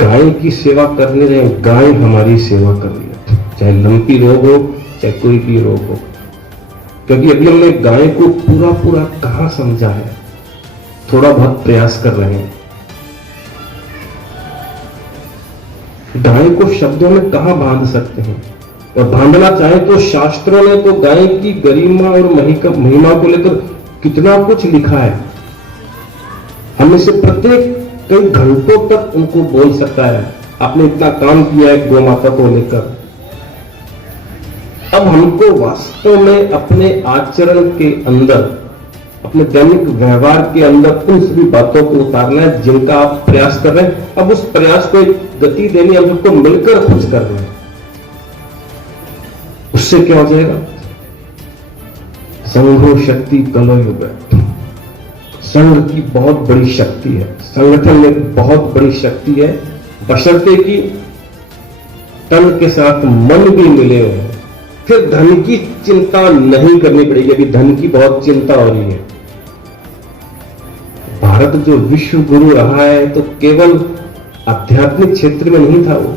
गाय की सेवा करने रहे, गाय हमारी सेवा कर रही है, चाहे लंपी रोग हो चाहे कोई भी रोग हो, क्योंकि अभी हमने गाय को पूरा पूरा कहां समझा है, थोड़ा बहुत प्रयास कर रहे हैं। गाय को शब्दों में कहां बांध सकते हैं, और बांधना चाहे तो शास्त्रों ने तो गाय की गरिमा और महिमा को लेकर कितना कुछ लिखा है। हम इसे प्रत्येक कई घंटों तक उनको बोल सकता है, आपने इतना काम किया है गौ माता को लेकर। अब हमको वास्तव में अपने आचरण के अंदर, अपने दैनिक व्यवहार के अंदर उन सभी बातों को उतारना है जिनका आप प्रयास कर रहे हैं। अब उस प्रयास को गति देनी, हम सबको मिलकर कुछ कर रहे हैं। उससे क्या हो जाएगा? संघो शक्ति कलो युग। संघ की बहुत बड़ी शक्ति है, संगठन में बहुत बड़ी शक्ति है, बशर्ते कि तन के साथ मन भी मिले हो। फिर धन की चिंता नहीं करनी पड़ेगी। अभी धन की बहुत चिंता हो रही है। भारत जो विश्व गुरु रहा है तो केवल आध्यात्मिक क्षेत्र में नहीं था वो,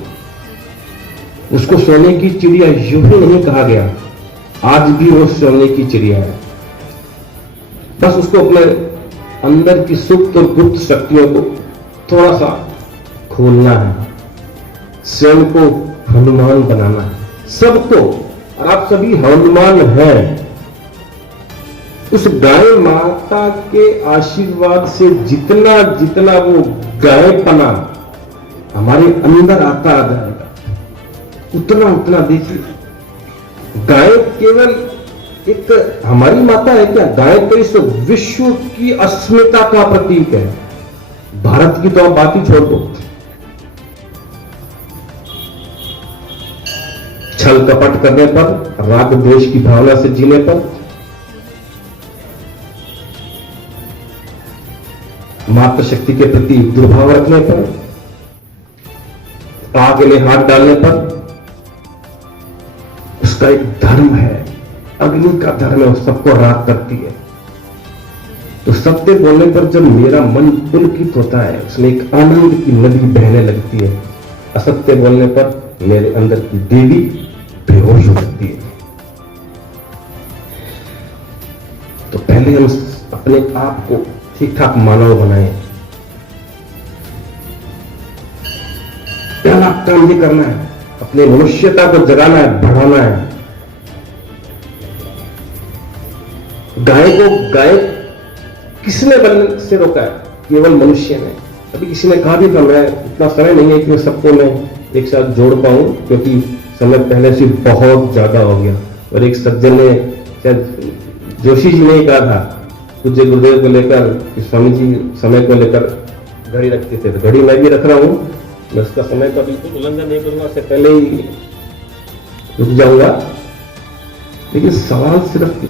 उसको सोने की चिड़िया यूं ही नहीं कहा गया। आज भी वो सोने की चिड़िया है, बस उसको अपने अंदर की सुप्त और गुप्त शक्तियों को थोड़ा सा खोलना है, स्वयं को हनुमान बनाना है सबको। और आप सभी हनुमान हैं। उस गाय माता के आशीर्वाद से जितना जितना वो गायपना हमारे अंदर आता आ जाएगा, उतना उतना देखिए। गाय केवल एक हमारी माता है क्या? गाय तो इस विश्व की अस्मिता का प्रतीक है। भारत की तो आप बात ही छोड़ दो। छल कपट करने पर, राग द्वेष की भावना से जीने पर, मातृशक्ति के प्रति दुर्भाव रखने पर, आग में हाथ डालने पर, उसका एक धर्म है, अग्नि का धर्म है, वो सबको राग करती है। तो सत्य बोलने पर जब मेरा मन पुलकित होता है, उसमें एक आनंद की नदी बहने लगती है। असत्य बोलने पर मेरे अंदर की देवी बेहोश हो जाती है। तो पहले हम अपने आप को ठीक ठाक मानव बनाएं। पहला काम ही करना है, अपने मनुष्यता को जगाना है, बढ़ाना है। गाय किसने बनने से रोका है? केवल मनुष्य ने। अभी किसी ने कहा भी था, मैं इतना समय नहीं है कि सबको मैं एक साथ जोड़ पाऊं, क्योंकि समय पहले से बहुत ज्यादा हो गया। और एक सज्जन ने, शायद जोशी जी ने कहा था पूज्य गुरुदेव को लेकर कि स्वामी जी समय को लेकर घड़ी रखते थे, तो घड़ी मैं भी रख रहा हूं। मैं उसका समय का बिल्कुल उल्लंघन नहीं करूंगा, उससे पहले ही रुक जाऊंगा। लेकिन सवाल सिर्फ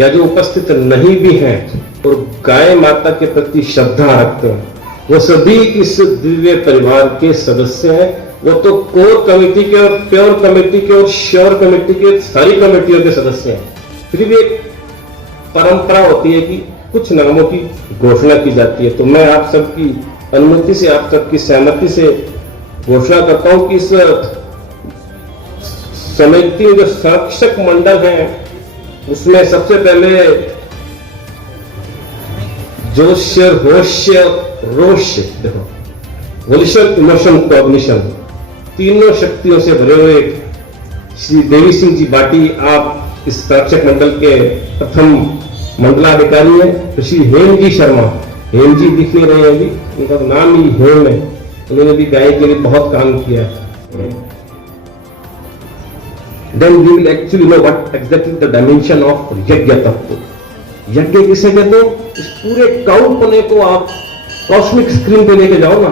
या जो उपस्थित नहीं भी हैं और गाय माता के प्रति श्रद्धा रखते हैं, वो सभी इस दिव्य परिवार के सदस्य हैं। वो तो कोर कमेटी के और प्योर कमेटी के और श्योर कमेटी के, सारी कमेटियों के सदस्य हैं। फिर भी एक परंपरा होती है कि कुछ नामों की घोषणा की जाती है। तो मैं आप सबकी अनुमति से, आप सबकी सहमति से घोषणा करता हूं कि इस समिति जो संरक्षक मंडल है, उसमें सबसे पहले जोश्य, होश्य, रोश्य, देखो वोल्यूशन, इमोशन, कॉग्निशन, तीनों शक्तियों से भरे हुए श्री देवी सिंह जी बाटी, आप इस संरक्षक मंडल के प्रथम मंडलाधिकारी हैं। तो श्री हेम जी शर्मा, हेम जी दिख नहीं रहे हैं अभी, उनका नाम ही हेम है, उन्होंने भी गाय के लिए बहुत काम किया है। Then we will actually know what exactly the dimension of यज्ञ तत्व। यज्ञ किसे कहते हैं? इस पूरे काउपने को आप कॉस्मिक स्क्रीन पे लेके जाओ ना,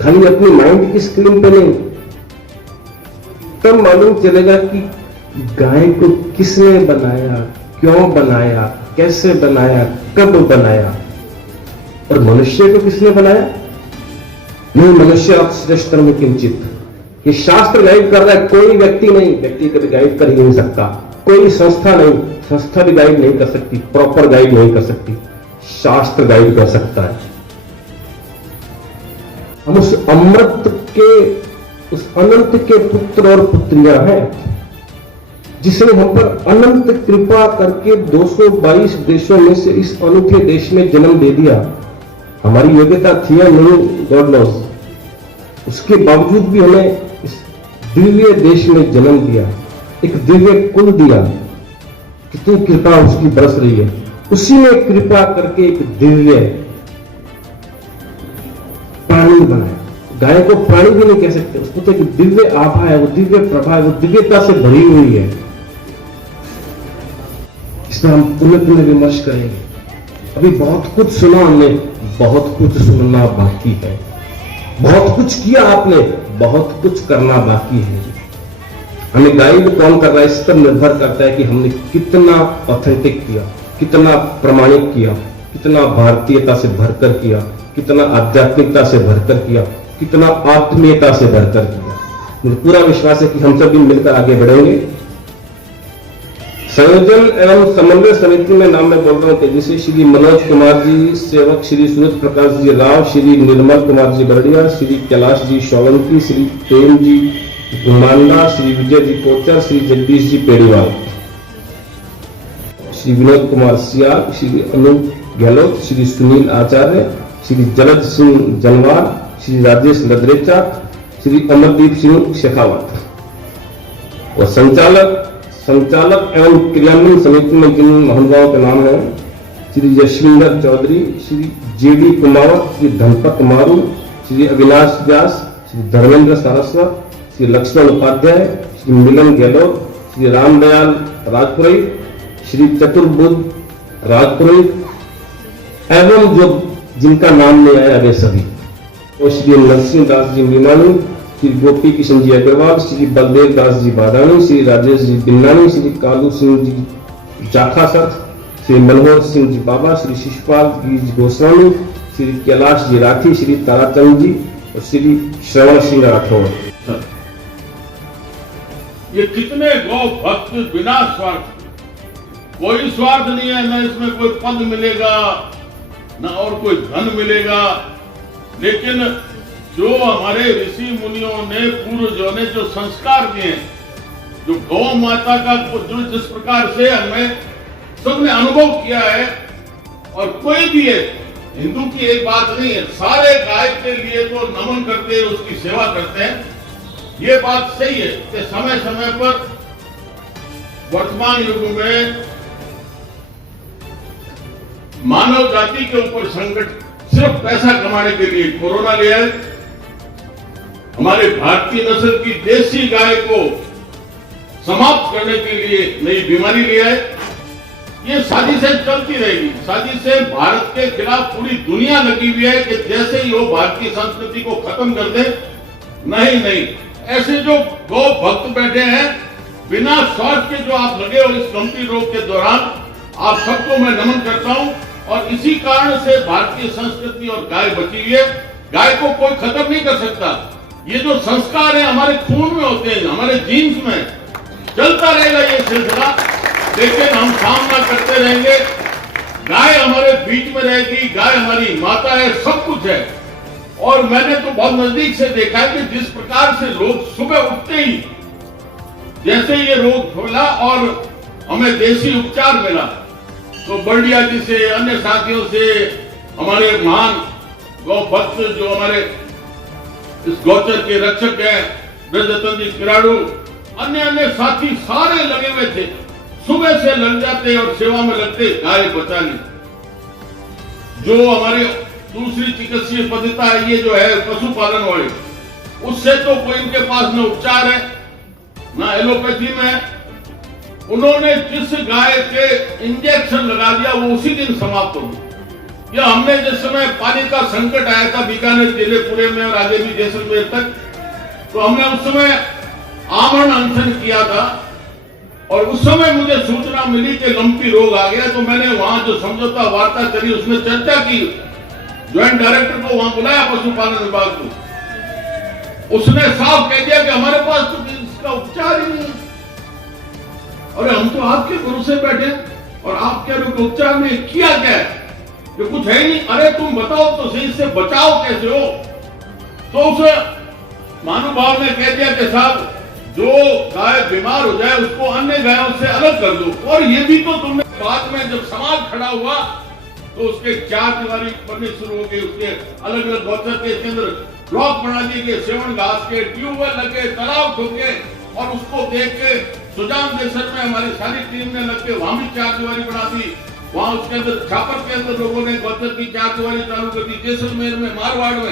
खाली अपनी माइंड की स्क्रीन पे नहीं। तब मालूम चलेगा कि गाय को किसने बनाया, क्यों बनाया, कैसे बनाया, कब बनाया। और मनुष्य को किसने बनाया? नहीं, मनुष्य आप श्रेष्ठ में किंचित। ये शास्त्र गाइड कर रहा है, कोई व्यक्ति नहीं। व्यक्ति कभी गाइड कर ही नहीं सकता। कोई संस्था नहीं, संस्था भी गाइड नहीं कर सकती, प्रॉपर गाइड नहीं कर सकती, शास्त्र गाइड कर सकता है। हम उस अमृत के, उस अनंत के पुत्र और पुत्रियां हैं, जिसने हम पर अनंत कृपा करके 222 देशों में से इस अनूठे देश में जन्म दे दिया। हमारी योग्यता थी या नहीं, गॉड नोज, उसके बावजूद भी हमें इस दिव्य देश में जन्म दिया, एक दिव्य कुल दिया। कितनी कृपा उसकी बरस रही है। उसी में कृपा करके एक दिव्य प्राणी बनाया। गाय को प्राणी भी नहीं कह सकते, उसको तो एक दिव्य आभा है, वो दिव्य प्रभा है, वो दिव्यता से भरी हुई है। इसमें हम पुनः पुनः विमर्श करेंगे। अभी बहुत कुछ सुना हमने, बहुत कुछ सुनना बाकी है। बहुत कुछ किया आपने, बहुत कुछ करना बाकी है। हमें गाइड कौन कर रहा है, इस पर निर्भर करता है कि हमने कितना ऑथेंटिक किया, कितना प्रमाणिक किया, कितना भारतीयता से भरकर किया, कितना आध्यात्मिकता से भरकर किया, कितना आत्मीयता से भरकर किया। मुझे पूरा विश्वास है कि हम सब भी मिलकर आगे बढ़ेंगे। संयोजन एवं समन्वय समिति में नाम मैं बोल रहा हूं, जैसे श्री मनोज कुमार जी सेवक, श्री सूरज प्रकाश जी राव, श्री निर्मल कुमार जी बरड़िया, श्री कैलाश जी सोलंकी, श्री प्रेम जी गुमांडा, श्री विजय जी कोचर, श्री जगदीश जी पेड़ीवाल, श्री विनोद कुमार सियाल, श्री अनूप गहलोत, श्री सुनील आचार्य, श्री जलद सिंह जनवार, श्री राजेश लदरेचा, श्री अमरदीप सिंह शेखावत। और संचालक एवं क्रियान्वयन समिति में जिन महानुभावों के नाम है, श्री यशविंदर चौधरी, श्री जेडी कुमावत, श्री धनपत मारू, श्री अविनाश व्यास, श्री धर्मेंद्र सारस्वत, श्री लक्ष्मण उपाध्याय, श्री मिलन गहलोत, श्री रामदयाल राजपुरोहित, श्री चतुर्बुद्ध राजपुरोहित एवं जो जिनका नाम नहीं आया वे सभी, और श्री नरसिंह दास जी मीमानी, श्री गोपी किशन जी अग्रवाल, श्री बलदेव दास जी बादानी, श्री राजेश जी बिन्नानी, श्री कालू सिंह जी जाखा सर, श्री मनोहर सिंह जी बाबा, श्री शिशुपाल जी गोस्वामी, श्री कैलाश जी राठी, श्री ताराचंद जी और श्री श्रवण सिंह राठौड़। ये कितने गौ भक्त बिना स्वार्थ, कोई स्वार्थ नहीं है, न इसमें कोई पद मिलेगा न और कोई धन मिलेगा, लेकिन जो हमारे ऋषि मुनियों ने पूर्वजों ने जो संस्कार दिए, जो गौ माता का जो जिस प्रकार से हमें सबने अनुभव किया है, और कोई भी है हिंदू की एक बात नहीं है, सारे गाय के लिए तो नमन करते हैं, उसकी सेवा करते हैं। ये बात सही है कि समय समय पर वर्तमान युग में मानव जाति के ऊपर संकट सिर्फ पैसा कमाने के लिए कोरोना लिया है। हमारे भारतीय नस्ल की देसी गाय को समाप्त करने के लिए नई बीमारी लिया है। ये साजिशें चलती रहेगी, साजिशें भारत के खिलाफ पूरी दुनिया लगी हुई है कि जैसे ही वो भारतीय संस्कृति को खत्म कर दे। नहीं, ऐसे जो गौ भक्त बैठे हैं बिना स्वार्थ के, जो आप लगे हो इस गंभीर रोग के दौरान, आप सबको मैं नमन करता हूं। और इसी कारण से भारतीय संस्कृति और गाय बची हुई है। गाय को कोई खत्म नहीं कर सकता। ये जो संस्कार है हमारे खून में होते हैं, हमारे जीन्स में, चलता रहेगा ये सिलसिला, लेकिन हम सामना करते रहेंगे। गाय हमारे बीच में रहेगी, गाय हमारी माता है, सब कुछ है। और मैंने तो बहुत नजदीक से देखा है कि जिस प्रकार से लोग सुबह उठते ही जैसे ये रोग फैला और हमें देसी उपचार मिला, तो बर्डिया जी से, अन्य साथियों से, हमारे महान गौ भक्त जो हमारे इस गौचर के रक्षक हैं, ब्रजरतन जी किराड़ू, अन्य साथी सारे लगे हुए थे। सुबह से लग जाते और सेवा में लगते गाय बचाने। जो हमारे दूसरी चिकित्सीय पद्धति है, ये जो है पशुपालन वाली, उससे तो कोई इनके पास न उपचार है न एलोपैथी में है। उन्होंने जिस गाय के इंजेक्शन लगा दिया वो उसी दिन समाप्त हो गई। या हमने जिस समय पानी का संकट आया था बीकानेर जिले पूरे में और आगे भी जैसलमेर तक, तो हमने उस समय आमरण अनशन किया था। और उस समय मुझे सूचना मिली कि लंपी रोग आ गया, तो मैंने वहां जो समझौता वार्ता करी उसमें चर्चा की, ज्वाइंट डायरेक्टर को वहां बुलाया पशुपालन विभाग को। उसने साफ कह दिया कि हमारे पास तो इसका उपचार ही नहीं है। अरे हम तो आपके भरोसे बैठे और आप कह रहे हो कि उपचार में किया क्या है, ये कुछ है ही नहीं। अरे तुम बताओ तो सही, इससे बचाओ कैसे हो। तो उस महानुभाव ने कह दिया कि साहब जो गाय बीमार हो जाए उसको अन्य गायों से अलग कर दो। और ये भी तो तुमने बाद में जब समाज खड़ा हुआ तो उसके 4 दीवारी बननी शुरू हो गई, उसके अलग अलग गौचर के अंदर ब्लॉक बना दिए गए, सेवन घास के ट्यूबवेल लगे, तालाब ठोके, और उसको देख के सुजान देसर में हमारी सारी टीम ने लग के वहां भी 4 दीवारी बना दी। वहां उसके अंदर छापर के अंदर लोगों ने गौचर की 4 दीवारी चालू कर दी, जैसलमेर में, मारवाड़ में।